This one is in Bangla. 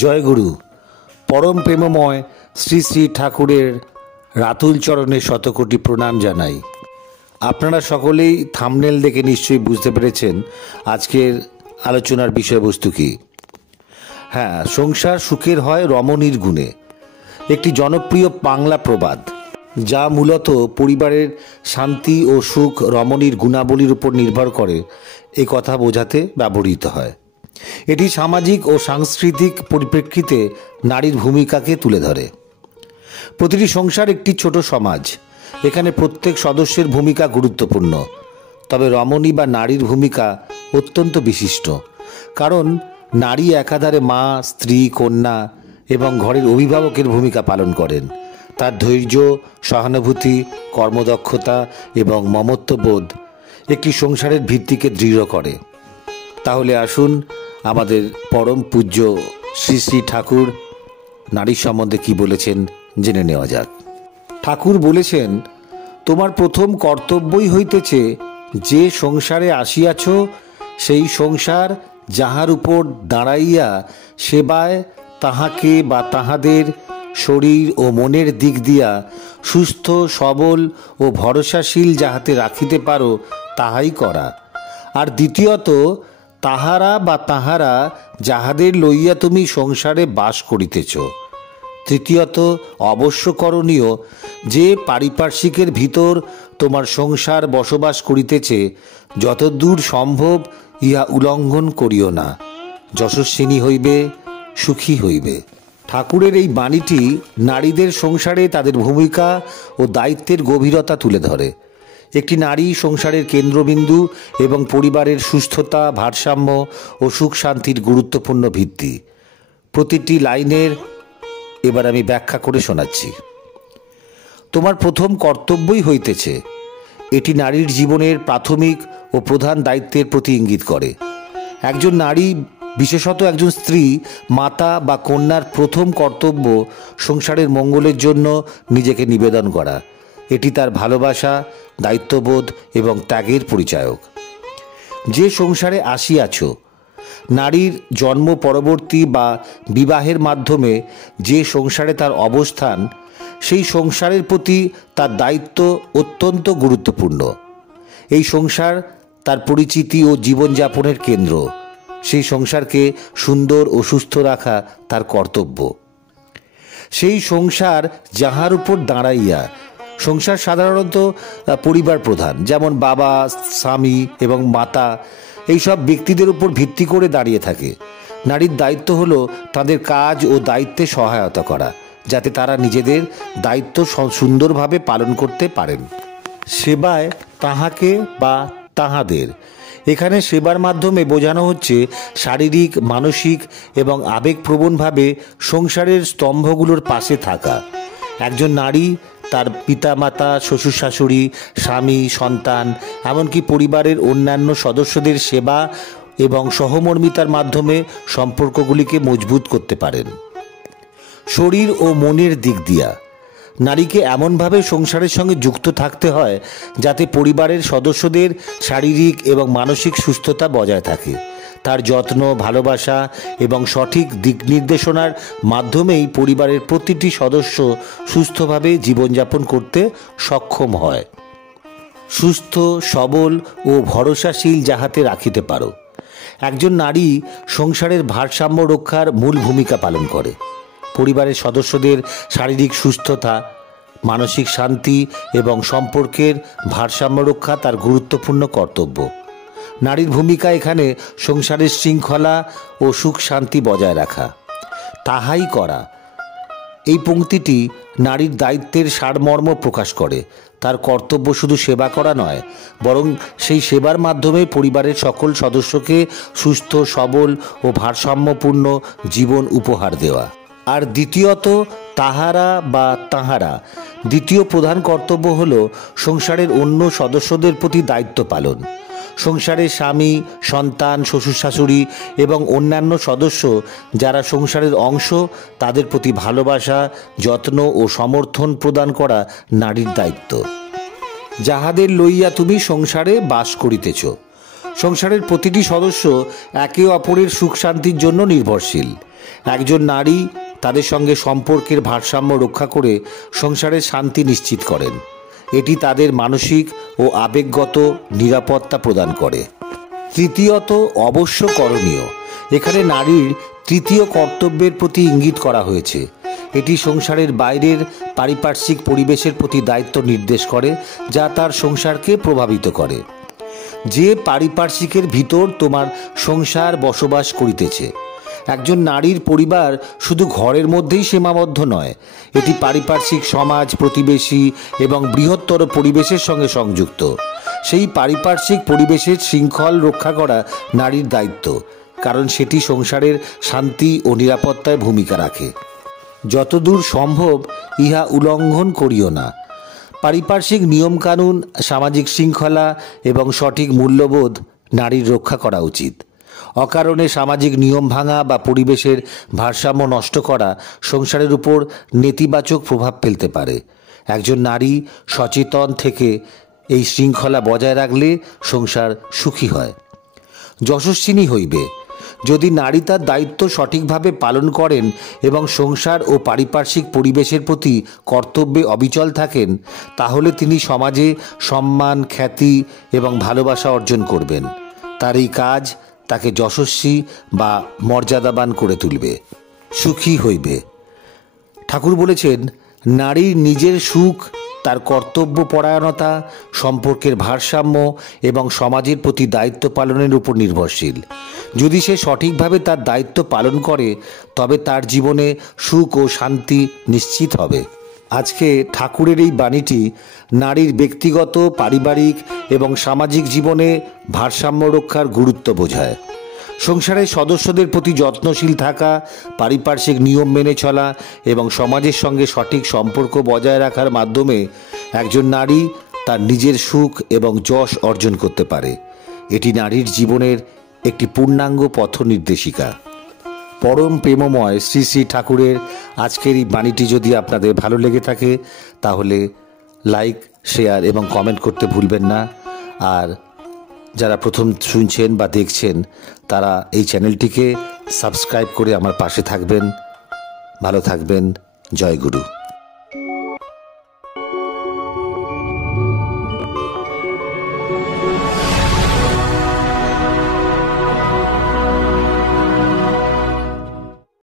জয়গুরু পরম প্রেমময় শ্রী শ্রী ঠাকুরের রাতুল চরণে শতকোটি প্রণাম জানাই। আপনারা সকলেই থাম্বনেল দেখে নিশ্চয়ই বুঝতে পেরেছেন আজকের আলোচনার বিষয়বস্তু কী। হ্যাঁ, সংসার সুখের হয় রমণীর গুণে, একটি জনপ্রিয় বাংলা প্রবাদ, যা মূলত পরিবারের শান্তি ও সুখ রমণীর গুণাবলীর উপর নির্ভর করে এই কথা বোঝাতে ব্যবহৃত হয়। এটি সামাজিক ও সাংস্কৃতিক পরিপ্রেক্ষিতে নারীর ভূমিকাকে তুলে ধরে। প্রতিটি সংসার একটি ছোট সমাজ, এখানে প্রত্যেক সদস্যের ভূমিকা গুরুত্বপূর্ণ। তবে রমণী বা নারীর ভূমিকা অত্যন্ত বিশিষ্ট, কারণ নারী একাধারে মা, স্ত্রী, কন্যা এবং ঘরের অভিভাবকের ভূমিকা পালন করেন। তার ধৈর্য, সহানুভূতি, কর্মদক্ষতা এবং মমত্ববোধ একটি সংসারের ভিত্তিকে দৃঢ় করে। তাহলে আসুন আমাদের পরম পূজ্য শ্রী শ্রী ঠাকুর নারী সম্বন্ধে কি বলেছেন জেনে নেওয়া যাক। ঠাকুর বলেছেন, তোমার প্রথম কর্তব্যই হইতেছে যে সংসারে আসিয়াছ সেই সংসার যাহার উপর দাঁড়াইয়া সেবায় তাহাকে বা তাহাদের শরীর ও মনের দিক দিয়া সুস্থ, সবল ও ভরসাশীল যাহাতে রাখিতে পারো তাহাই করা। আর দ্বিতীয়ত, তাহারা বা তাহারা যাহাদের লইয়া তুমি সংসারে বাস করিতেছ। তৃতীয়ত, অবশ্য করণীয় যে পারিপার্শ্বিকের ভিতর তোমার সংসার বসবাস করিতেছে যতদূর সম্ভব ইহা উল্লঙ্ঘন করিও না, যশস্বিনী হইবে, সুখী হইবে। ঠাকুরের এই বাণীটি নারীদের সংসারে তাদের ভূমিকা ও দায়িত্বের গভীরতা তুলে ধরে। একটি নারী সংসারের কেন্দ্রবিন্দু এবং পরিবারের সুস্থতা, ভারসাম্য ও সুখ শান্তির গুরুত্বপূর্ণ ভিত্তি। প্রতিটি লাইনের এবার আমি ব্যাখ্যা করে শোনাচ্ছি। তোমার প্রথম কর্তব্যই হইতেছে, এটি নারীর জীবনের প্রাথমিক ও প্রধান দায়িত্বের প্রতি ইঙ্গিত করে। একজন নারী, বিশেষত একজন স্ত্রী, মাতা বা কন্যার প্রথম কর্তব্য সংসারের মঙ্গলের জন্য নিজেকে নিবেদন করা। এটি তার ভালোবাসা, দায়িত্ববোধ এবং ত্যাগের পরিচায়ক। যে সংসারে আসিয়াছ, নারীর জন্ম পরবর্তী বা বিবাহের মাধ্যমে যে সংসারে তার অবস্থান, সেই সংসারের প্রতি তার দায়িত্ব অত্যন্ত গুরুত্বপূর্ণ। এই সংসার তার পরিচিতি ও জীবনযাপনের কেন্দ্র। সেই সংসারকে সুন্দর ও সুস্থ রাখা তার কর্তব্য। সেই সংসার যাহার উপর দাঁড়াইয়া, সংসার সাধারণত পরিবার প্রধান, যেমন বাবা, স্বামী এবং মাতা, এইসব ব্যক্তিদের উপর ভিত্তি করে দাঁড়িয়ে থাকে। নারীর দায়িত্ব হলো তাদের কাজ ও দায়িত্বে সহায়তা করা, যাতে তারা নিজেদের দায়িত্ব সুন্দরভাবে পালন করতে পারেন। সেবায় তাহাকে বা তাহাদের, এখানে সেবার মাধ্যমে বোঝানো হচ্ছে শারীরিক, মানসিক এবং আবেগপ্রবণভাবে সংসারের স্তম্ভগুলোর পাশে থাকা। একজন নারী তার পিতামাতা, শ্বশুর শাশুড়ি, স্বামী, সন্তান, এমনকি পরিবারের অন্যান্য সদস্যদের সেবা এবং সহমর্মিতার মাধ্যমে সম্পর্কগুলিকে মজবুত করতে পারেন। শরীর ও মনের দিক দিয়া, নারীকে এমনভাবে সংসারের সঙ্গে যুক্ত থাকতে হয় যাতে পরিবারের সদস্যদের শারীরিক এবং মানসিক সুস্থতা বজায় থাকে। তার যত্ন, ভালোবাসা এবং সঠিক দিক নির্দেশনার মাধ্যমেই পরিবারের প্রতিটি সদস্য সুস্থভাবে জীবনযাপন করতে সক্ষম হয়। সুস্থ, সবল ও ভরসাশীল যাহাতে রাখিতে পারো। একজন নারী সংসারের ভারসাম্য রক্ষার মূল ভূমিকা পালন করে। পরিবারের সদস্যদের শারীরিক সুস্থতা, মানসিক শান্তি এবং সম্পর্কের ভারসাম্য রক্ষা তার গুরুত্বপূর্ণ কর্তব্য। নারীর ভূমিকা এখানে সংসারের শৃঙ্খলা ও সুখ শান্তি বজায় রাখা। তাহাই করা, এই পংক্তিটি নারীর দায়িত্বের সারমর্ম প্রকাশ করে। তার কর্তব্য শুধু সেবা করা নয়, বরং সেই সেবার মাধ্যমে পরিবারের সকল সদস্যকে সুস্থ, সবল ও ভারসাম্যপূর্ণ জীবন উপহার দেওয়া। আর দ্বিতীয়ত, তাহারা বা তাহারা, দ্বিতীয় প্রধান কর্তব্য হল সংসারের অন্য সদস্যদের প্রতি দায়িত্ব পালন। সংসারের স্বামী, সন্তান, শ্বশুর শাশুড়ি এবং অন্যান্য সদস্য যারা সংসারের অংশ, তাদের প্রতি ভালোবাসা, যত্ন ও সমর্থন প্রদান করা নারীর দায়িত্ব। যাহাদের লইয়া তুমি সংসারে বাস করিতেছ, সংসারের প্রতিটি সদস্য একে অপরের সুখ শান্তির জন্য নির্ভরশীল। একজন নারী তাদের সঙ্গে সম্পর্কের ভারসাম্য রক্ষা করে সংসারের শান্তি নিশ্চিত করেন। এটি তাদের মানসিক ও আবেগগত নিরাপত্তা প্রদান করে। তৃতীয়ত, অবশ্য করণীয়। এখানে নারীর তৃতীয় কর্তব্যের প্রতি ইঙ্গিত করা হয়েছে। এটি সংসারের বাইরের পারিপার্শ্বিক পরিবেশের প্রতি দায়িত্ব নির্দেশ করে, যা তার সংসারকে প্রভাবিত করে। যে পারিপার্শ্বিকের ভিতর তোমার সংসার বসবাস করিতেছে। একজন নারীর পরিবার শুধু ঘরের মধ্যেই সীমাবদ্ধ নয়, এটি পারিপার্শ্বিক সমাজ, প্রতিবেশী এবং বৃহত্তর পরিবেশের সঙ্গে সংযুক্ত। সেই পারিপার্শ্বিক পরিবেশের শৃঙ্খল রক্ষা করা নারীর দায়িত্ব, কারণ সেটি সংসারের শান্তি ও নিরাপত্তায় ভূমিকা রাখে। যতদূর সম্ভব ইহা উল্লঙ্ঘন করিও না। পারিপার্শ্বিক নিয়মকানুন, সামাজিক শৃঙ্খলা এবং সঠিক মূল্যবোধ নারীর রক্ষা করা উচিত। অকারণে সামাজিক নিয়ম ভাঙা বা পরিবেশের ভারসাম্য নষ্ট করা সংসারের উপর নেতিবাচক প্রভাব ফেলতে পারে। একজন নারী সচেতন থেকে এই শৃঙ্খলা বজায় রাখলে সংসার সুখী হয়, যশস্বিনী হইবে। যদি নারী তার দায়িত্ব সঠিকভাবে পালন করেন এবং সংসার ও পারিপার্শ্বিক পরিবেশের প্রতি কর্তব্যে অবিচল থাকেন, তাহলে তিনি সমাজে সম্মান, খ্যাতি এবং ভালোবাসা অর্জন করবেন। তার এই কাজ তাকে যশস্বী বা মর্যাদাবান করে তুলবে, সুখী হইবে। ঠাকুর বলেছেন, নারীর নিজের সুখ তার কর্তব্য পরায়ণতা, সম্পর্কের ভারসাম্য এবং সমাজের প্রতি দায়িত্ব পালনের উপর নির্ভরশীল। যদি সে সঠিকভাবে তার দায়িত্ব পালন করে, তবে তার জীবনে সুখ ও শান্তি নিশ্চিত হবে। আজকে ঠাকুরের এই বাণীটি নারীর ব্যক্তিগত, পারিবারিক এবং সামাজিক জীবনে ভারসাম্য রক্ষার গুরুত্ব বোঝায়। সংসারের সদস্যদের প্রতি যত্নশীল থাকা, পারিপার্শ্বিক নিয়ম মেনে চলা এবং সমাজের সঙ্গে সঠিক সম্পর্ক বজায় রাখার মাধ্যমে একজন নারী তার নিজের সুখ এবং যশ অর্জন করতে পারে। এটি নারীর জীবনের একটি পূর্ণাঙ্গ পথ নির্দেশিকা। পরম প্রেমময় শ্রী শ্রী ঠাকুরের আজকের এই বাণীটি যদি আপনাদের ভালো লেগে থাকে, তাহলে লাইক, শেয়ার এবং কমেন্ট করতে ভুলবেন না। আর যারা প্রথম শুনছেন বা দেখছেন, তারা এই চ্যানেলটিকে সাবস্ক্রাইব করে আমার পাশে থাকবেন। ভালো থাকবেন। জয় গুরু।